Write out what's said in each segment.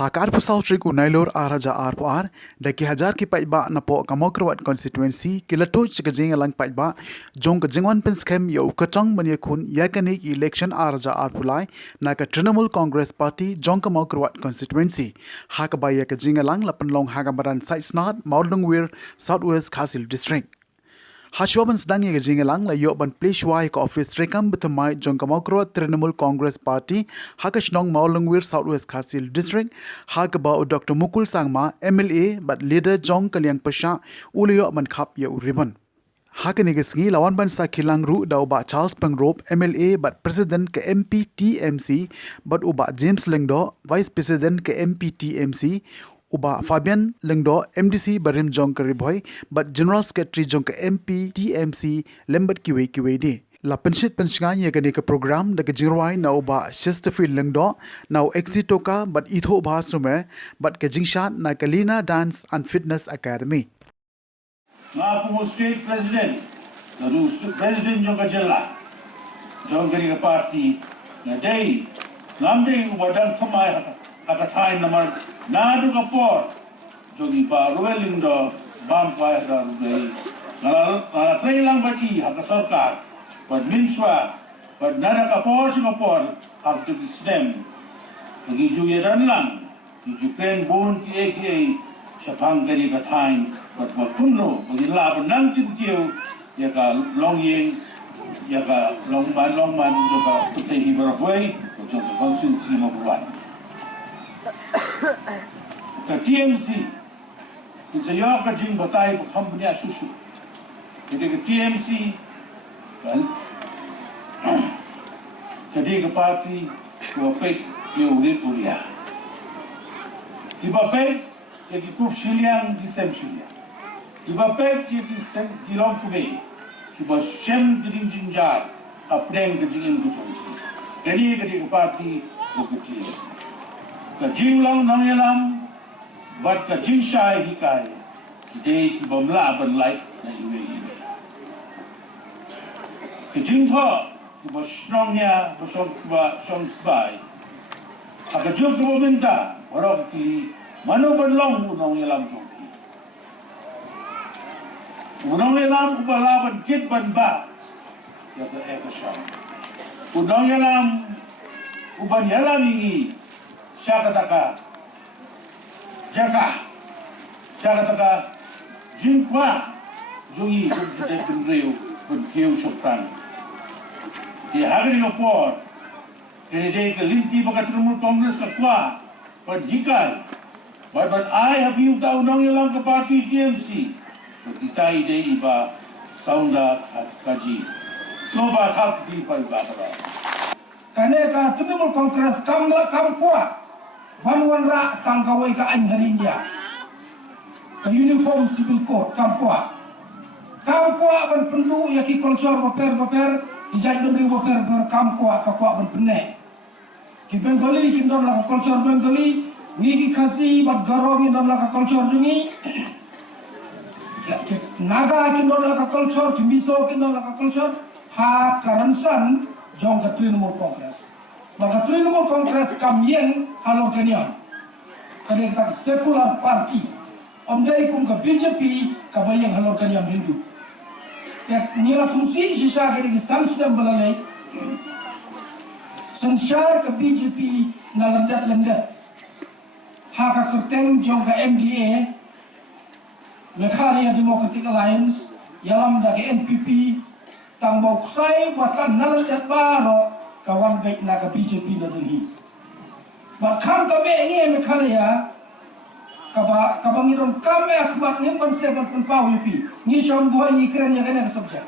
Hakar pusau triku nailor araja arpoar daki hajar ki paiba napo ka Mawkyrwat constituency kilato chika jingïalang paiba jong ka jingwan penskem yo katong maniakun yakanik election araja arpulai na ka Trinamool Congress Party jong ka Mawkyrwat constituency hakaba ya ka jingïalang lapanlong hagabaran site snot Maulungwir Southwest Khasil district. Hashwaban sedang yang jingïalang la yo ban pleshwai ka office rekam betamai jong ka Mawkyrwat Trinamool Congress Party hakashnong Maulungwir Southwest Khasil district hakaba Dr. Mukul Sangma MLA but leader jong kaliang pasha uliyo ban khap ya ribbon. Hakanigisngi lawan ban sakhi ru da uba Charles Pengrove MLA but president ke MP TMC but uba James Lengdo vice president ke MP TMC uba Fabian Lengdo MDC barim jong ke riboy but general secretary jong ke MP TMC lembat kiwe de la pensit pensinga ye gani ke program da ke jirwai na uba Chesterfield Lengdo now exito ka but itho ba sume but ke jingshat na Kalina Dance and Fitness Academy. Aku state president, lalu president jong kajela, jong kiri ke parti, ngadai, ngamdai ubadang thamai hakatai namar nadu kapor, jong iba rueling do bam kuai dar ruei, nala trailang badi hakasarkar, bad minswa, bad nada kapor si kapor hak tu kisnem, bagi juye dan lang, bagi ken bon ki Sapang kali katain, buat kunro, bagi laban nanti dia, ya ka long yeng, ya ka long man, juga utehi berapoi, juga konstitusi Mawkyrwat. Ke TMC, itu ya ka jing batai company susu. Jadi ke TMC, kan, jadi ke parti, dua pek, urit uria. Iba pek. Yaki kup siliang di sem siliang. Iba pek yaki sem gilong kume. Iba sem geding jinjar. Apreng gedingin kucongki. Jadi geding parti bukutias. Kajinglang nangyalang. Bat kajing syai hikai. Kidei kiba melaban like na iwe. Kajing tho. Kiba strongnya. Kiba strong sebai. Akajuk kiba minta. Warok kili. Mano berlong unong ilam jongki. Unong ilam kubalaban kit ban ba. Yaga ekasam. Unong ilam uban yalam ingi. Siya kataka. Jaka. Siya kataka. Jingkwa. Jungi kung kita pinreo. Kung kiyo syukran. Di hari ni kapor. Kini day kalinti baka Trinamool Congress kakwa. Panhikay. But I have you tahu nang ilang ke parti TMC. Kita ide iba Sounder Cajee. Sobat hak di paribaga. Karena ka Trinamool Congress kamla kamkwa. Banwan ra tangkawai ka India. Ka uniform civil code kamkwa. Kamkwa ban pendu yaki culture baper ijai demi baper kamkwa kakwa ban penne. Ki Bengali kindor la culture Bengali. Ngiki kasi bat garomi dan laka culture jungi, naga kindo laka culture, kimiso kindo laka culture, ha karansan jong ke Trinamool Congress. Maka Trinamool Congress kamien halor kenian. Kali kita secular party, omdai kum ke BJP kabayang halor kenian hindu. Ya nilas musi sisa kali kisam sedang belalai. Sensyar ke BJP nalendat. Haka kerteng jong ke MDA Mekhalia Democratic Alliance yalam da ke NPP tangbok sai watan nalan dat baro kawan baik na ke BJP na Delhi bakam kami ini Mekhalia kabangidon kami akmat ngimpan seban penpau yupi ni syam boy ni keren ya kena subjek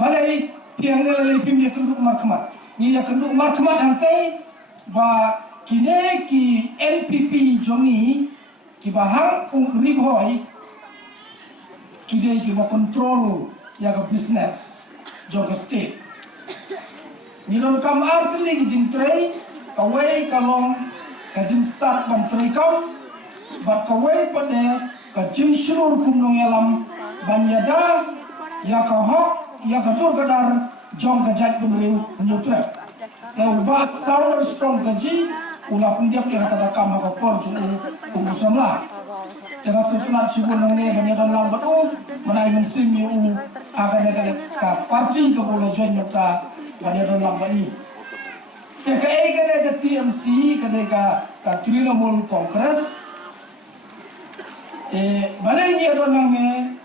balai piang nilai pim ya kenduk markmat ni ya kenduk markmat hantai ba kini ki NPP jongi ki bahang riboy kini ki ba kontrol ya ke business jong state ni don kam artli ki jintray kawai kalong ka jin start ban tray kam bat kawai pada ka jin shurur kum nong yalam ban yada ya ka hok ya ka dur kadar jong ka jat bumreu nyutrap ya ubas Sounder Strong Cajee ulah pendiam dia kata bakam Mawphor jung kumusam lah. Jangan setunat cibun nang ne banyak lang batu menai mensim yu akan ada parti ke boleh join mata banyak lang bani. Jika ada ke TMC ketika Trinamool Congress, balai ni ada nang ne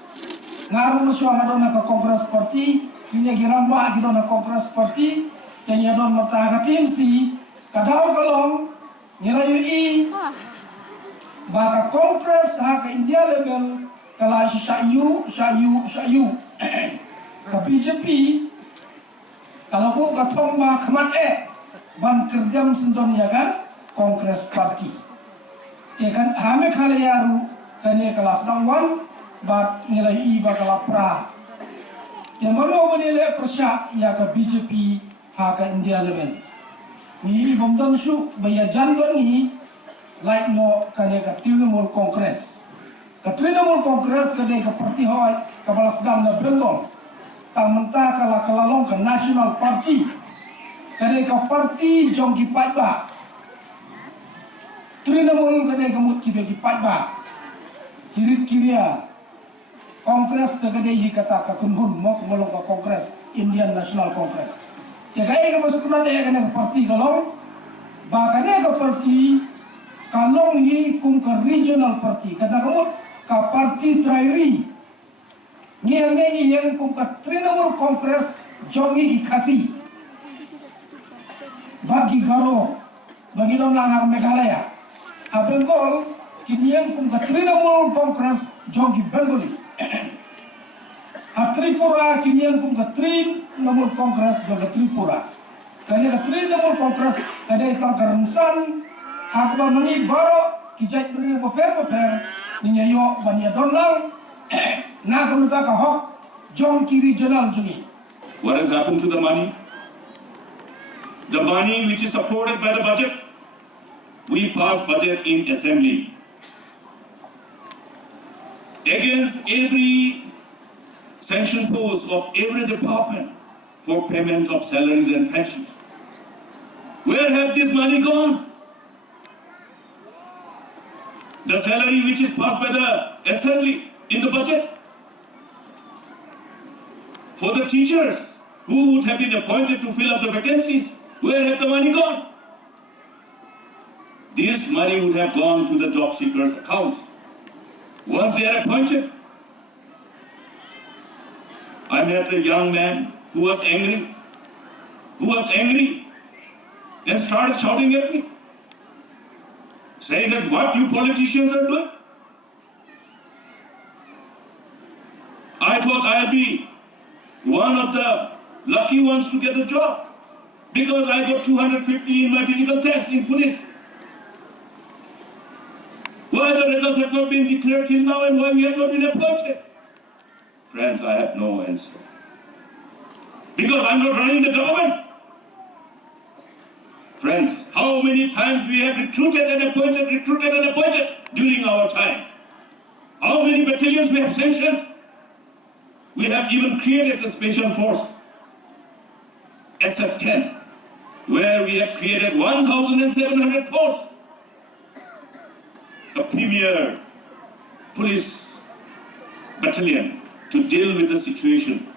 ngaruh musuh ada nang ke Congress parti, ini giramba kita nang Congress parti, yang ada mata ke TMC, kadang kalong nilai UI, baka Congress ha ke India level kalau syayu, ke BJP, kalau bu katong ma kemat ban kerjam sendon ya kan Kongres Parti. Dia kan hame kali yaru kan dia kelas dangwan bat nilai I bakal pra. Dia malu menilai persyak ya ke BJP ha ke India level. Ni bomdam su baya jangan ni like no kan dia ke Trinamool Congress. Ke Trinamool Congress kan dia ke parti hoi kepala sedang na Bengal. Tak mentah kalalong ke National Party. Kadang parti jong kipat ba, Trinamool kadang kemut kipat ba, kirit kiria, Kongres kadang kata kekunhun mau kemulung ke Kongres Indian National Congress. Jaga masuk kena dia kadang parti kalong, bahkan dia ke parti kalong hi kum ke regional party, kata kemut ke parti Trairi, yang kum ke Trinamool Congress jong hi kasih. Bagi Garo, bagi dong langar Meghalaya, Bengal, kini yang kum Trinamool Congress jogi Bengali. Tripura kini yang kum Trinamool Congress jogi Tripura. Kali Trinamool Congress kadai tang kerengsan, hakba mani baro kijai mani Mawphor ni yo bani don lang, nak kemuta kahok jong kiri regional jogi. What has happened to the money? The money which is supported by the budget, we pass budget in assembly. Against every sanction post of every department for payment of salaries and pensions. Where have this money gone? The salary which is passed by the assembly in the budget. For the teachers who would have been appointed to fill up the vacancies, where had the money gone? This money would have gone to the job seekers' accounts. Once they are appointed, I met a young man who was angry, and started shouting at me, saying that what you politicians are doing? I thought I'll be one of the lucky ones to get a job, because I got 250 in my physical test in police. Why the results have not been declared till now and why we have not been appointed? Friends, I have no answer. Because I'm not running the government. Friends, how many times we have recruited and appointed during our time? How many battalions we have sanctioned? We have even created a special force, SF-10, where we have created 1,700 posts. A premier police battalion to deal with the situation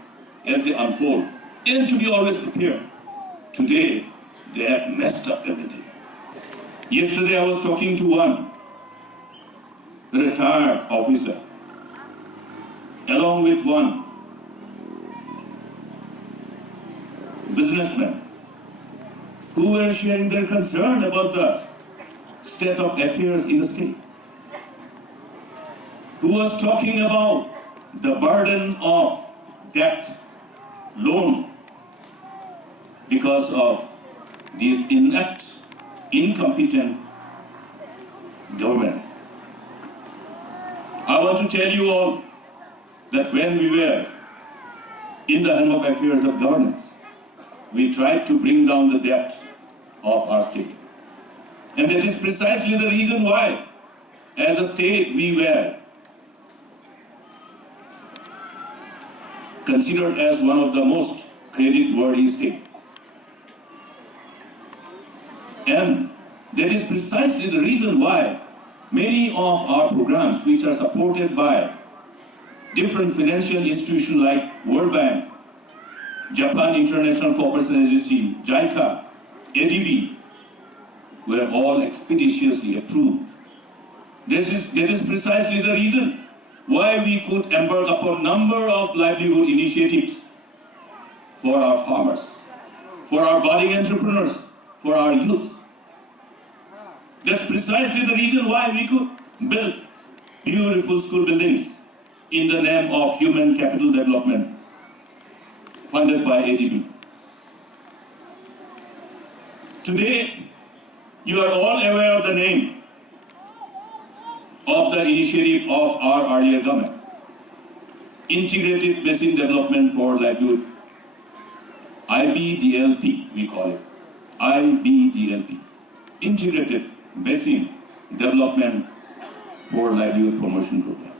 as they unfold and to be always prepared. Today, they have messed up everything. Yesterday, I was talking to one retired officer along with one businessman who were sharing their concern about the state of affairs in the state, who was talking about the burden of debt, loan, because of this inept, incompetent government. I want to tell you all that when we were in the helm of affairs of governance, we tried to bring down the debt of our state. And that is precisely the reason why, as a state, we were considered as one of the most credit-worthy states. And That is precisely the reason why many of our programs, which are supported by different financial institutions like World Bank, Japan International Cooperation Agency, JICA, ADB, were all expeditiously approved. That is precisely the reason why we could embark upon a number of livelihood initiatives for our farmers, for our budding entrepreneurs, for our youth. That's precisely the reason why we could build beautiful school buildings in the name of human capital development, funded by ADB. Today, you are all aware of the name of the initiative of our earlier government, Integrated Basic Development for Livelihood, IBDLP, we call it, IBDLP, Integrated Basic Development for Livelihood Promotion Program.